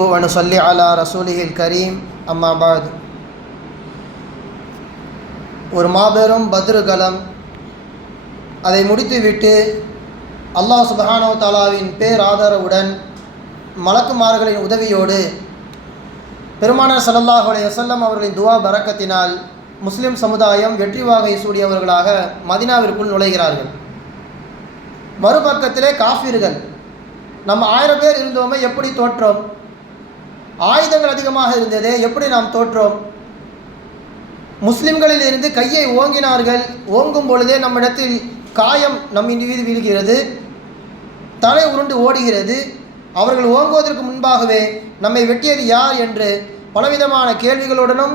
ونصلي على رسوله الكريم أما بعد. ஒரு மாபெரும் பத்ரு களம், அதை முடித்துவிட்டு அல்லாஹ் சுப்ஹானஹு வ தஆலாவின் பேராதரவுடன் மலக்குமார்களின் உதவியோடு பெருமானார் ஸல்லல்லாஹு அலைஹி வஸல்லம் அவர்களின் துஆ பரக்கத்தினால் முஸ்லிம் சமுதாயம் வெற்றி வாகை சூடியவர்களாக மதீனாவிற்குள் நுழைகிறார்கள். மறுபக்கத்திலே காஃபிர்கள், நம்ம 1000 பேர் இருந்தோமே எப்படி தோற்றோம், ஆயுதங்கள் அதிகமாக இருந்ததே எப்படி நாம் தோற்றோம், முஸ்லிம்களில் இருந்து கையை ஓங்கினார்கள், ஓங்கும் பொழுதே நம்மிடத்தில் காயம் நம்மின் மீது வீழ்கிறது, தலை உருண்டு ஓடுகிறது, அவர்கள் ஓங்குவதற்கு முன்பாகவே நம்மை வெட்டியது யார் என்று பலவிதமான கேள்விகளுடனும்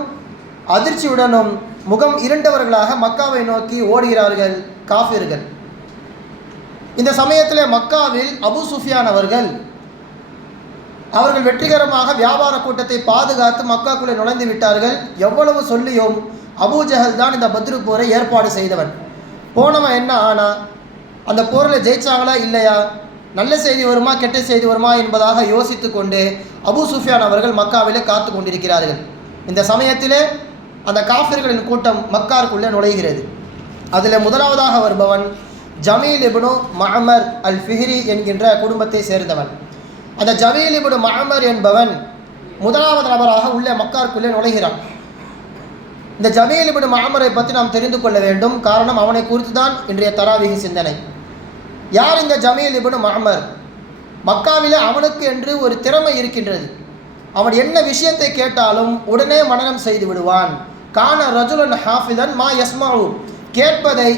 அதிர்ச்சியுடனும் முகம் இருண்டவர்களாக மக்காவை நோக்கி ஓடுகிறார்கள் காஃபிர்கள். இந்த சமயத்திலே மக்காவில் அபு சுஃபியான் அவர்கள் வெற்றிகரமாக வியாபார கூட்டத்தை பாதுகாத்து மக்காக்குள்ளே நுழைந்து விட்டார்கள். எவ்வளவு சொல்லியும் அபூ ஜஹல் தான் இந்த பத்ரு போரை ஏற்பாடு செய்தவன். போனவன் என்ன ஆனா, அந்த போரில் ஜெயிச்சாங்களா இல்லையா, நல்ல செய்தி வருமா கெட்ட செய்தி வருமா என்பதாக யோசித்து கொண்டு அபூ சுஃபியான் அவர்கள் மக்காவிலே காத்து கொண்டிருக்கிறார்கள். இந்த சமயத்திலே அந்த காஃபிர்களின் கூட்டம் மக்காருக்குள்ளே நுழைகிறது. அதில் முதலாவதாக வருபவன் ஜமீல் இப்னு மஅமர் அல் ஃபிஹ்ரி என்கின்ற குடும்பத்தை சேர்ந்தவன். அந்த ஜமீல் இப்னு மஅமர் என்பவன் முதலாவது நபராக உள்ளே மக்காருக்குள்ளே நுழைகிறான். இந்த ஜமீல் இப்னு மஅமரை பற்றி நாம் தெரிந்து கொள்ள வேண்டும். காரணம், அவனை குறித்து தான் இன்றைய தராவீஹ் சிந்தனை. யார் இந்த ஜமீல் இப்னு மஅமர்? மக்காவிலே அவனுக்கு என்று ஒரு திறமை இருக்கின்றது. அவன் என்ன விஷயத்தை கேட்டாலும் உடனே மனனம் செய்து விடுவான். கான ரஜுலன் ஹாஃபிதன் மா யஸ்மஉ, கேட்பதை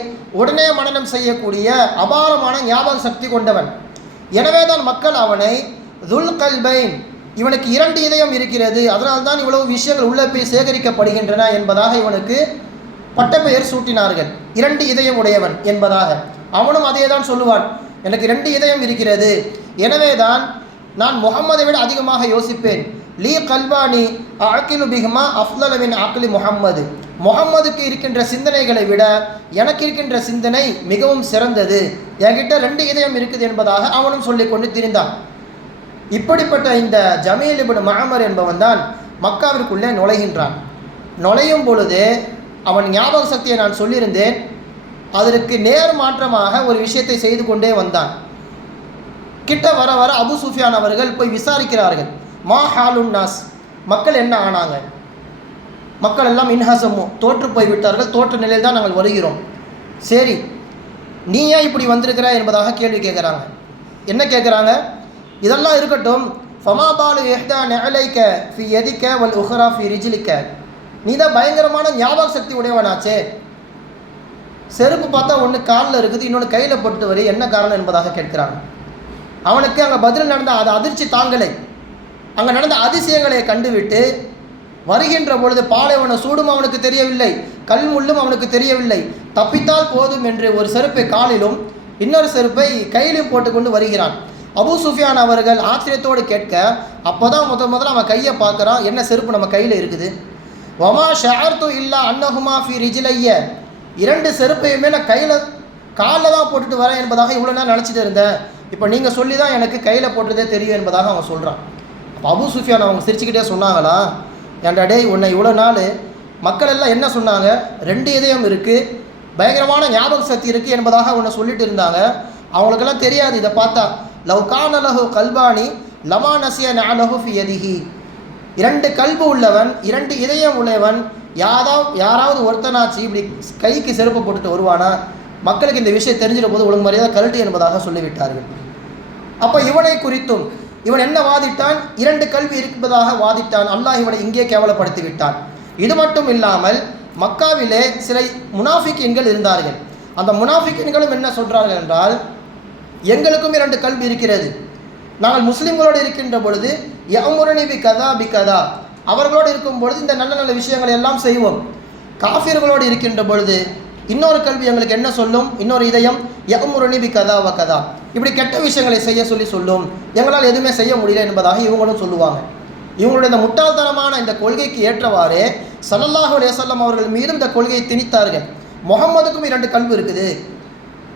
உடனே மனனம் செய்யக்கூடிய அபாரமான ஞாபக சக்தி கொண்டவன். எனவே தான் மக்கள் அவனை துல் கல்பைன், இவனுக்கு 2 இதயம் இருக்கிறது, அதனால்தான் இவ்வளவு விஷயங்கள் உள்ளே போய் சேகரிக்கப்படுகின்றன என்பதாக இவனுக்கு பட்டப்பெயர் சூட்டினார்கள். 2 இதயம் உடையவன் என்பதாக. அவனும் அதே தான் சொல்லுவான், எனக்கு 2 இதயம் இருக்கிறது, எனவே தான் நான் முஹம்மதை விட அதிகமாக யோசிப்பேன். லீ கல்பானி அகிலு பிஹ்மா அஃலலவின் அக்லி முஹம்மது, முஹம்மதுக்கு இருக்கின்ற சிந்தனைகளை விட எனக்கு இருக்கின்ற சிந்தனை மிகவும் சிறந்தது, என்கிட்ட 2 இதயம் இருக்குது என்பதாக அவனும் சொல்லிக்கொண்டு திரிந்தான். இப்படிப்பட்ட இந்த ஜமீல் இப்னு மஅமர் என்பவன் தான் மக்காவிற்குள்ளே நுழைகின்றான். நுழையும் பொழுது அவன் ஞாபக சக்தியை நான் சொல்லியிருந்தேன், அதற்கு நேர் மாற்றமாக ஒரு விஷயத்தை செய்து கொண்டே வந்தான். கிட்ட வர வர அபு சுஃபியான் அவர்கள் போய் விசாரிக்கிறார்கள். மா ஹாலுன் நாஸ், மக்கள் என்ன ஆனாங்க? மக்கள் எல்லாம் இன்ஹசமு, தோற்று போய்விட்டார்கள், தோற்ற நிலையில் தான் நாங்கள் வருகிறோம். சரி, நீ ஏன் இப்படி வந்திருக்கிற என்பதாக கேள்வி கேட்குறாங்க. என்ன கேட்குறாங்க? இதெல்லாம் இருக்கட்டும், ஃபமா பாலு எஹ்தா நஅலைக ஃபி யதிக வல் உஹ்ரா ஃபி ரிஜ்லிக, நீ தான் பயங்கரமான ஞாபக சக்தி உடையவனாச்சே, செருப்பு பார்த்தா ஒன்று காலில் இருக்குது, இன்னொன்று கையில் போட்டு வரி, என்ன காரணம் என்பதாக கேட்குறாங்க. அவனுக்கு அங்கே பதில் நடந்த அது அதிர்ச்சி தாங்கலை. அங்கே நடந்த அதிசயங்களை கண்டுவிட்டு வருகின்ற பொழுது பாலைவன சூடும் அவனுக்கு தெரியவில்லை, கல் முள்ளும் அவனுக்கு தெரியவில்லை, தப்பித்தால் போதும் என்று ஒரு செருப்பை காலிலும் இன்னொரு செருப்பை கையிலும் போட்டுக்கொண்டு வருகிறான். அபூ சுஃபியான் அவர்கள் ஆச்சரியத்தோடு கேட்க, அப்போ தான் முதல்ல அவன் கையை பார்க்குறான், என்ன செருப்பு நம்ம கையில் இருக்குது. வமா ஷஅர்து இல்லா அன்னஹுமா ஃபி ரிஜ்லைய, 2 செருப்பையுமே நான் காலில் தான் போட்டுட்டு வரேன் என்பதாக இவ்வளோ நேரம் நினச்சிட்டு இருந்தேன், இப்போ நீங்கள் சொல்லி தான் எனக்கு கையில் போட்டுறதே தெரியும் என்பதாக அவன் சொல்கிறான். அப்போ அபூ சுஃபியான் அவங்க சிரிச்சுக்கிட்டே சொன்னாங்களா, ஏன்டா டேய், உன்னை இவ்வளோ நாள் மக்கள் எல்லாம் என்ன சொன்னாங்க, 2 இதயம் இருக்குது, பயங்கரமான ஞாபக சக்தி இருக்குது என்பதாக உன்னை சொல்லிட்டு இருந்தாங்க. அவங்களுக்கெல்லாம் தெரியாது. இதை பார்த்தா லவ் கான லஹு கல்பானி லமா நசிய நஅலஹு ஃபி யதிஹி, 2 கல்பு உள்ளவன், 2 இதயம் உள்ளவன் யாராவது ஒருத்தனாச்சு இப்படி கைக்கு செருப்பு போட்டுட்டு வருவானா? மக்களுக்கு இந்த விஷயம் தெரிஞ்சிட போது ஒழுங்கு மரியாதை கழட்டு என்பதாக சொல்லிவிட்டார்கள். அப்போ இவனை குறித்தும் இவன் என்ன வாதிட்டான்? 2 கல்வி இருப்பதாக வாதிட்டான். அல்லாஹ் இவனை இங்கே கேவலப்படுத்தி விட்டான். இது மட்டும் இல்லாமல் மக்காவிலே சில முனாஃபிக்கீன்கள் இருந்தார்கள். அந்த முனாஃபிக்கீன்களும் என்ன சொல்கிறார்கள் என்றால், எங்களுக்கும் 2 கல்வி இருக்கிறது, நாங்கள் முஸ்லீம்களோடு இருக்கின்ற பொழுது யஅமுருனி பி கதா, அவர்களோடு இருக்கும் பொழுது இந்த நல்ல நல்ல விஷயங்களை எல்லாம் செய்வோம், காஃபிர்களோடு இருக்கின்ற பொழுது இன்னொரு கல்வி எங்களுக்கு என்ன சொல்லும், இன்னொரு இதயம் யஅமுருனி பி கதா வ கதா, இப்படி கெட்ட விஷயங்களை செய்ய சொல்லும், எங்களால் எதுவுமே செய்ய முடியல என்பதாக இவங்களும் சொல்லுவாங்க. இவங்களுடைய இந்த முட்டாள்தனமான இந்த கொள்கைக்கு ஏற்றவாறே ஸல்லல்லாஹு அலைஹி வஸல்லம் அவர்கள் மீதும் இந்த கொள்கையை திணித்தார்கள். முஹம்மதுக்கும் 2 கல்வி இருக்குது,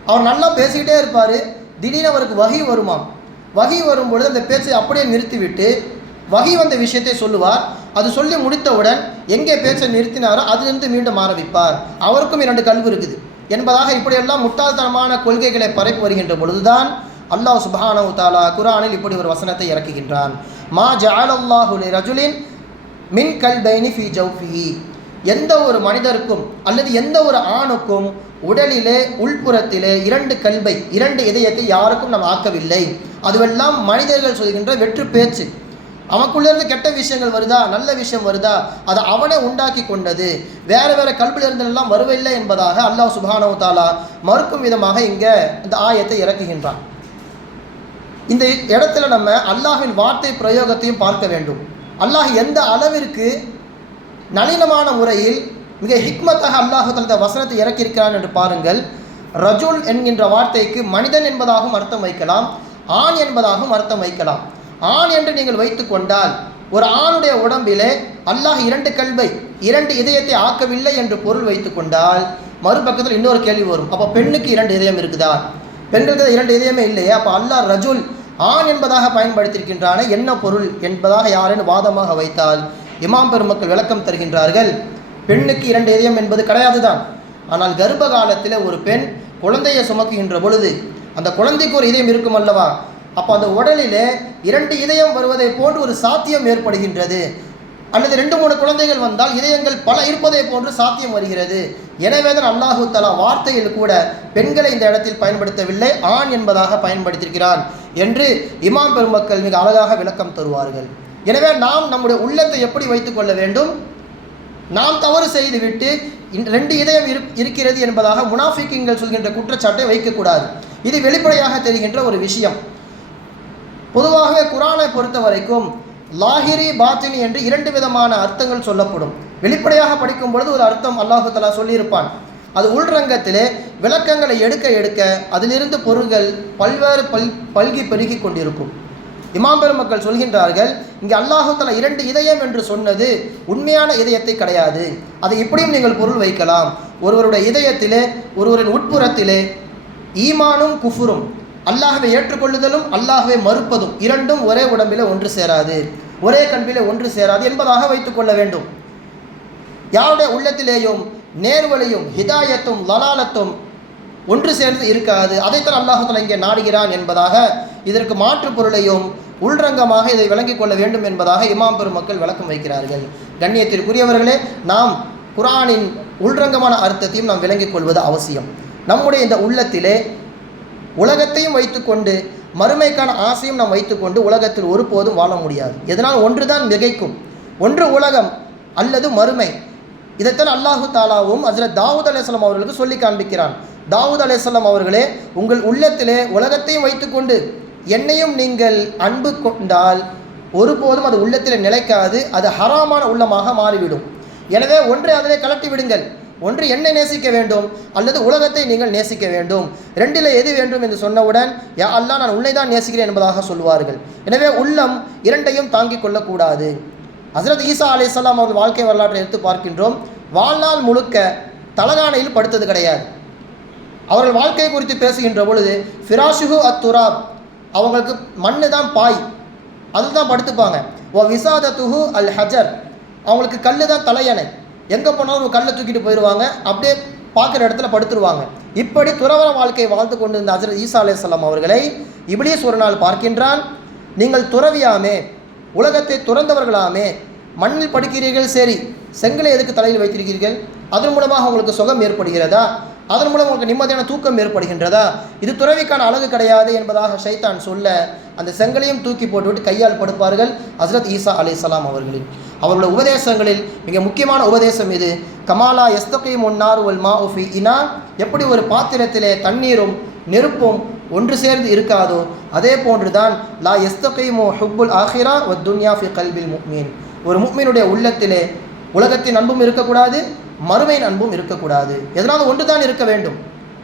அவர் நல்லா பேசிக்கிட்டே இருப்பார், திடீர்னு அவருக்கு வஹி வருமாம். வஹி வரும்பொழுது அந்த பேச்சை அப்படியே நிறுத்திவிட்டு வகி வந்த விஷயத்தை சொல்லுவார். அது சொல்லி முடித்தவுடன் எங்கே பேச்சை நிறுத்தினாரோ அதிலிருந்து மீண்டும் ஆரம்பிப்பார். அவருக்கும் 2 கல்வி இருக்குது என்பதாக இப்படியெல்லாம் முட்டாள்தனமான கொள்கைகளை பரப்பி வருகின்ற பொழுதுதான் அல்லாஹ் சுப்ஹானஹு தஆலா குர்ஆனில் இப்படி ஒரு வசனத்தை இறக்குகின்றான். மா ஜஅலல்லாஹு லிரஜுலின் மின் கல்பைனி ஃபீ ஜௌஃபிஹி. எந்த ஒரு மனிதருக்கும் அல்லது எந்த ஒரு ஆணுக்கும் உடலிலே உள்புறத்திலே 2 கல்பை 2 இதயத்தை யாருக்கும் நாம் ஆக்கவில்லை. அதுவெல்லாம் மனிதர்கள் சொல்கின்ற வெற்று பேச்சு. அவனுக்குள்ளேருந்து கெட்ட விஷயங்கள் வருதா, நல்ல விஷயம் வருதா, அதை அவனே உண்டாக்கி கொண்டது. வேறு வேறு கல்விலிருந்தெல்லாம் வருவில்லை என்பதாக அல்லாஹ் சுப்ஹானஹு தஆலா மறுக்கும் விதமாக இங்கே இந்த ஆயத்தை இறக்குகின்றான். இந்த இடத்துல நம்ம அல்லாஹ்வின் வார்த்தை பிரயோகத்தையும் பார்க்க வேண்டும். அல்லாஹ் எந்த அளவிற்கு நளினமான முறையில் மிக ஹிக்மத்தாக அல்லாஹ் தந்த வசனத்தை இறக்கியிருக்கிறான் என்று பாருங்கள். ரஜுல் என்கின்ற வார்த்தைக்கு மனிதன் என்பதாகவும் அர்த்தம் வைக்கலாம், ஆண் என்பதாகவும் அர்த்தம் வைக்கலாம். ஆண் என்று நீங்கள் வைத்து கொண்டால் ஒரு ஆணுடைய உடம்பிலே அல்லாஹ் 2 கல்வை 2 இதயத்தை ஆக்கவில்லை என்று பொருள் வைத்து கொண்டால் மறுபக்கத்தில் இன்னொரு கேள்வி வரும். அப்போ பெண்ணுக்கு 2 இதயம் இருக்குதா? பெண்களுக்கு 2 இதயமே இல்லையா? அப்போ அல்லாஹ் ரஜுல் ஆண் என்பதாக பயன்படுத்தியிருக்கின்றானே என்ன பொருள் என்பதாக யாரேனும் வாதமாக வைத்தால் இமாம் பெருமக்கள் விளக்கம் தருகின்றார்கள். பெண்ணுக்கு 2 இதயம் என்பது கிடையாது தான். ஆனால் கர்ப்ப காலத்தில் ஒரு பெண் குழந்தையை சுமக்குகின்ற பொழுது அந்த குழந்தைக்கு ஒரு இதயம் இருக்கும் அல்லவா? அப்போ அந்த உடலிலே 2 இதயம் வருவதை போன்று ஒரு சாத்தியம் ஏற்படுகின்றது. அல்லது 2-3 குழந்தைகள் வந்தால் இதயங்கள் பல இருப்பதை போன்று சாத்தியம் வருகிறது. எனவே தான் அல்லாஹு தஆலா வார்த்தையில் கூட பெண்களை இந்த இடத்தில் பயன்படுத்தவில்லை, ஆண் என்பதாக பயன்படுத்தியிருக்கிறான் என்று இமாம் பெருமக்கள் மிக அழகாக விளக்கம் தருவார்கள். எனவே நாம் நம்முடைய உள்ளத்தை எப்படி வைத்துக் கொள்ள வேண்டும்? நாம் தவறு செய்துவிட்டு 2 இதயம் இருக்கிறது என்பதாக முனாஃபிக்குகள் சொல்கின்ற குற்றச்சாட்டை வைக்கக்கூடாது. இது வெளிப்படையாக தெரிகின்ற ஒரு விஷயம். பொதுவாகவே குர்ஆனை பொறுத்த வரைக்கும் லாஹிரி பாத்தினி என்று 2 விதமான அர்த்தங்கள் சொல்லப்படும். வெளிப்படையாக படிக்கும் பொழுது ஒரு அர்த்தம் அல்லாஹு தஆலா சொல்லியிருப்பான். அது உள்ரங்கத்திலே விளக்கங்களை எடுக்க எடுக்க அதிலிருந்து பொருள்கள் பல்வேறு பல்கி பெருகி கொண்டிருக்கும். இமாம் பெருமக்கள் சொல்கின்றார்கள், இங்கே அல்லாஹு தஆலா 2 இதயம் என்று சொன்னது உண்மையான இதயத்தை கிடையாது. அதை இப்படியும் நீங்கள் பொருள் வைக்கலாம். ஒருவருடைய இதயத்திலே ஒருவரின் உட்புறத்திலே ஈமானும் குஃபுரும், அல்லாஹ்வை ஏற்றுக்கொள்ளுதலும் அல்லாஹ்வை மறுப்பதும் 2ம் ஒரே உடம்பிலே ஒன்று சேராது, ஒரே கல்விலே ஒன்று சேராது என்பதாக வைத்துக் கொள்ள வேண்டும். யாருடைய உள்ளத்திலேயும் நேர்வழியும் ஹிதாயத்தும் லலாலத்தும் ஒன்று சேர்ந்து இருக்காது. அதைத்தான் அல்லாஹ் தஆலா இங்கே நாடுகிறான் என்பதாக இதற்கு மாற்று பொருளையும் உள்ரங்கமாக இதை விளங்கிக் கொள்ள வேண்டும் என்பதாக இமாம் பெருமக்கள் விளக்கம் வைக்கிறார்கள். கண்ணியத்திற்குரியவர்களே, நாம் குர்ஆனின் உள்ரங்கமான அர்த்தத்தையும் நாம் விளங்கிக் கொள்வது அவசியம். நம்முடைய இந்த உள்ளத்திலே உலகத்தையும் வைத்துக்கொண்டு மறுமைக்கான ஆசையும் நாம் வைத்துக்கொண்டு உலகத்தில் ஒருபோதும் வாழ முடியாது. எதனால்? ஒன்று தான் மிகைக்கும். ஒன்று உலகம் அல்லது மறுமை. இதைத்தான் அல்லாஹு தாலாவும் ஹஜ்ரத் தாவூத் அலைஹிஸ்ஸலாம் அவர்களுக்கு சொல்லி காண்பிக்கிறான். தாவூத் அலைஹிஸ்ஸலாம் அவர்களே, உங்கள் உள்ளத்திலே உலகத்தையும் வைத்துக்கொண்டு என்னையும் நீங்கள் அன்பு கொண்டால் ஒருபோதும் அது உள்ளத்தில் நிலைக்காது, அது ஹராமான உள்ளமாக மாறிவிடும். எனவே ஒன்றை அதிலே கலட்டி விடுங்கள். ஒன்று என்னை நேசிக்க வேண்டும் அல்லது உலகத்தை நீங்கள் நேசிக்க வேண்டும். 2ல் எது வேண்டும் என்று சொன்னவுடன் யா அல்லாஹ் நான் உன்னை தான் நேசிக்கிறேன் என்பதாக சொல்வார்கள். எனவே உள்ளம் 2ஐயும் தாங்கிக் கொள்ளக்கூடாது. ஹஜ்ரத் ஈசா அலைஹிஸ்ஸலாம் அவர்கள் வாழ்க்கை வரலாற்றை எடுத்து பார்க்கின்றோம். வாழ்நாள் முழுக்க தலகாணையில் படுத்தது கிடையாது. அவர்கள் வாழ்க்கை குறித்து பேசுகின்ற பொழுது ஃபிராஷுஹு அத்துராப், அவங்களுக்கு மண்ணு தான் பாய், அதுதான் படுத்துப்பாங்க. ஓ விசாதத்துஹு அல் ஹஜர், அவங்களுக்கு கல் தான் தலையணை. எங்கே போனாலும் ஒரு கல்லை தூக்கிட்டு போயிடுவாங்க, அப்படியே பார்க்குற இடத்துல படுத்துருவாங்க. இப்படி துறவற வாழ்க்கை வாழ்ந்து கொண்டிருந்த ஹஜ்ரத் ஈசா அலைஹிஸ்ஸலாம் அவர்களை இப்லீஸ் ஒரு நாள் பார்க்கின்றான். நீங்கள் துறவியாமே, உலகத்தை துறந்தவர்களாமே, மண்ணில் படுக்கிறீர்கள், சரி, செங்கலை எதுக்கு தலையில் வைத்திருக்கிறீர்கள்? அதன் மூலமாக உங்களுக்கு சுகம் ஏற்படுகிறதா? அதன் மூலம் உங்களுக்கு நிம்மதியான தூக்கம் ஏற்படுகின்றதா? இது துறவிக்கான அழகு கிடையாது என்பதாக ஷைத்தான் சொல்ல அந்த செங்கலையும் தூக்கி போட்டுவிட்டு கையால் படுப்பார்கள் ஹஜ்ரத் ஈசா அலைஹிஸ்ஸலாம் அவர்களின். அவர்களுடைய உபதேசங்களில் மிக முக்கியமான உபதேசம் இது. கமாலா யஸ்தகீமு நார் வல் மாஉ ஃபீ இனா, எப்படி ஒரு பாத்திரத்திலே தண்ணீரும் நெருப்பும் ஒன்று சேர்ந்து இருக்காதோ அதே போன்றுதான் லா யஸ்தகீமு ஹுப்புல் ஆஹிரா வத் துன்யா ஃபீ கல்பில் முஃமின், ஒரு முஃமினுடைய உள்ளத்திலே உலகத்தின் அன்பும் இருக்கக்கூடாது, மறுமையின் அன்பும் இருக்கக்கூடாது. எதனால்? ஒன்று தான் இருக்க வேண்டும்.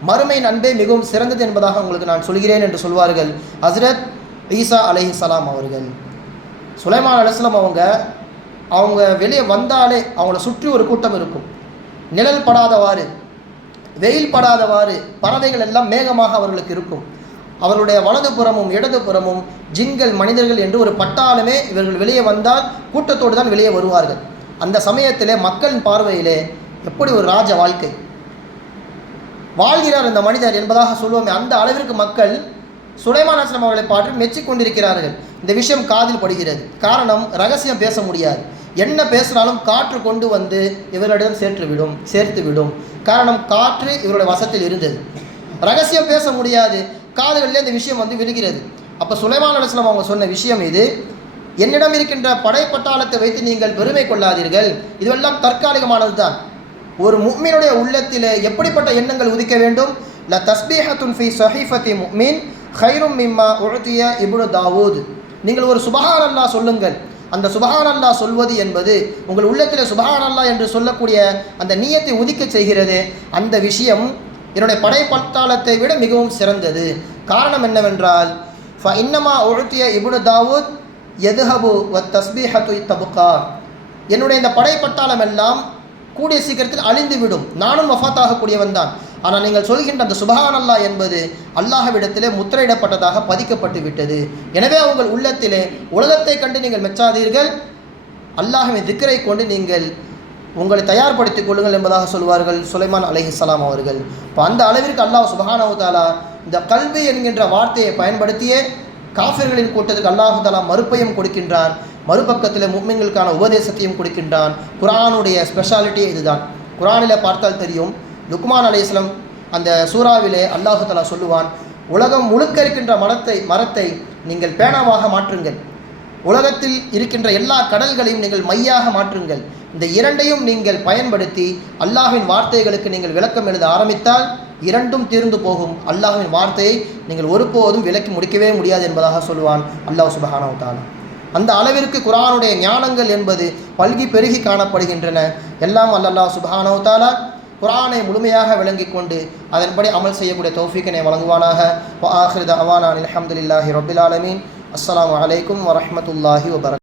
மறுமையின் அன்பே மிகவும் சிறந்தது என்பதாக உங்களுக்கு நான் சொல்கிறேன் என்று சொல்வார்கள் ஹஜ்ரத் ஈசா அலைஹிஸ்ஸலாம் அவர்கள். சுலைமான் அலைஹிஸ்ஸலாம் அவங்க வெளியே வந்தாலே அவங்கள சுற்றி ஒரு கூட்டம் இருக்கும். நிழல் படாதவாறு, வெயில் படாதவாறு பறவைகள் எல்லாம் மேகமாக அவர்களுக்கு இருக்கும். அவர்களுடைய வலதுபுறமும் இடதுபுறமும் ஜின்கள் மனிதர்கள் என்று ஒரு பட்டாளமே இவர்கள் வெளியே வந்தால் கூட்டத்தோடு தான் வெளியே வருவார்கள். அந்த சமயத்திலே மக்களின் பார்வையிலே எப்படி ஒரு ராஜ வாழ்க்கை வாழ்கிறார் இந்த மனிதர் என்பதாக சொல்லுவோமே, அந்த அளவிற்கு மக்கள் சுலைமான் அலைஹிஸ்ஸலாம் அவர்களை பார்த்து மெச்சிக் கொண்டிருக்கிறார்கள். இந்த விஷயம் காதில் படுகிறது. காரணம், ரகசியம் பேச முடியாது. என்ன பேசினாலும் காற்று கொண்டு வந்து இவர்களிடம் சேர்த்து விடும். காரணம், காற்று இவருடைய வசத்தில் இருந்தது. ரகசியம் பேச முடியாது, காதுகளிலே இந்த விஷயம் வந்து விழுகிறது. அப்போ சுலைமான் அலைஹிஸ்ஸலாம் அவங்க சொன்ன விஷயம் இது, என்னிடம் இருக்கின்ற படைப்பட்டாளத்தை வைத்து நீங்கள் பெருமை கொள்ளாதீர்கள், இதுவெல்லாம் தற்காலிகமானது தான். ஒரு முஃமினுடைய உள்ளத்திலே எப்படிப்பட்ட எண்ணங்கள் உதிக்க வேண்டும்? ல தஸ்பீஹத்துன் ஃபி ஸஹீஃபத்தி முஃமின் கைரும் மிம்மா உஅதிய இப்னு தாவூத். நீங்கள் ஒரு சுபஹான் அல்லாஹ் சொல்லுங்கள். அந்த சுபஹான் அல்லாஹ் சொல்வது என்பது உங்கள் உள்ளத்தில் சுபஹான் அல்லாஹ் என்று சொல்லக்கூடிய அந்த நியத்தை உதிக்க செய்கிறது. அந்த விஷயம் என்னுடைய படைப்பட்டாளத்தை விட மிகவும் சிறந்தது. காரணம் என்னவென்றால், ஃப இன்னமா உஅதிய இப்னு தாவூத் யதுஹபு வ தஸ்பீஹத்து தபுகா. என்னுடைய இந்த படைப்பட்டாளம் எல்லாம் கூடிய சீக்கிரத்தில் அழிந்துவிடும், நானும் வஃபாத்தாகக்கூடியவன் தான். ஆனால் நீங்கள் சொல்கின்ற அந்த சுபஹான் அல்லாஹ் என்பது அல்லாஹ்விடத்திலே முத்திரையிடப்பட்டதாக பதிக்கப்பட்டு விட்டது. எனவே உங்கள் உள்ளத்திலே உலகத்தை கண்டு நீங்கள் மெச்சாதீர்கள், அல்லாஹ்வின் திக்ரை கொண்டு நீங்கள் உங்களை தயார்படுத்திக் கொள்ளுங்கள் என்பதாக சொல்வார்கள் சுலைமான் அலைஹிஸ்ஸலாம் அவர்கள். இப்போ அந்த அளவிற்கு அல்லாஹ் சுப்ஹானஹு வ தஆலா இந்த கல்வி என்கின்ற வார்த்தையை பயன்படுத்தியே காஃபிர்களின் கூட்டத்துக்கு அல்லாஹு தஆலா மறுப்பையும் கொடுக்கின்றான், மறுபக்கத்தில் முஃமின்களுக்கான உபதேசத்தையும் கொடுக்கின்றான். குர்ஆனுடைய ஸ்பெஷாலிட்டியே இதுதான். குர்ஆனில் பார்த்தால் தெரியும், லுக்மான் அலைஹிஸ்ஸலாம் அந்த சூறாவிலே அல்லாஹு தஆலா சொல்லுவான், உலகம் முழுக்க இருக்கின்ற மரத்தை நீங்கள் பேனாவாக மாற்றுங்கள், உலகத்தில் இருக்கின்ற எல்லா கடல்களையும் நீங்கள் மையாக மாற்றுங்கள். இந்த இரண்டையும் நீங்கள் பயன்படுத்தி அல்லாஹ்வின் வார்த்தைகளுக்கு நீங்கள் விளக்கம் எழுத ஆரம்பித்தால் இரண்டும் தீர்ந்து போகும். அல்லாஹ்வின் வார்த்தையை நீங்கள் ஒருபோதும் விளக்கி முடிக்கவே முடியாது என்பதாக சொல்லுவான் அல்லாஹ் சுப்ஹானஹு வ தஆலா. அந்த அளவிற்கு குர்ஆனுடைய ஞானங்கள் என்பது பல்கி பெருகி காணப்படுகின்றன. எல்லாம் அல்லாஹ் சுப்ஹானஹு வ தஆலா குர்ஆனை முழுமையாக விளங்கிக் கொண்டு அதன்படி அமல் செய்யக்கூடிய தௌஃபீக்கினை வழங்குவானாக. வ ஆகிரு தஅவானா அல்ஹம்துலில்லாஹி ரப்பில் ஆலமீன். அஸ்ஸலாமு அலைக்கும் வரஹ்மத்துல்லாஹி வபரகாத்துஹு.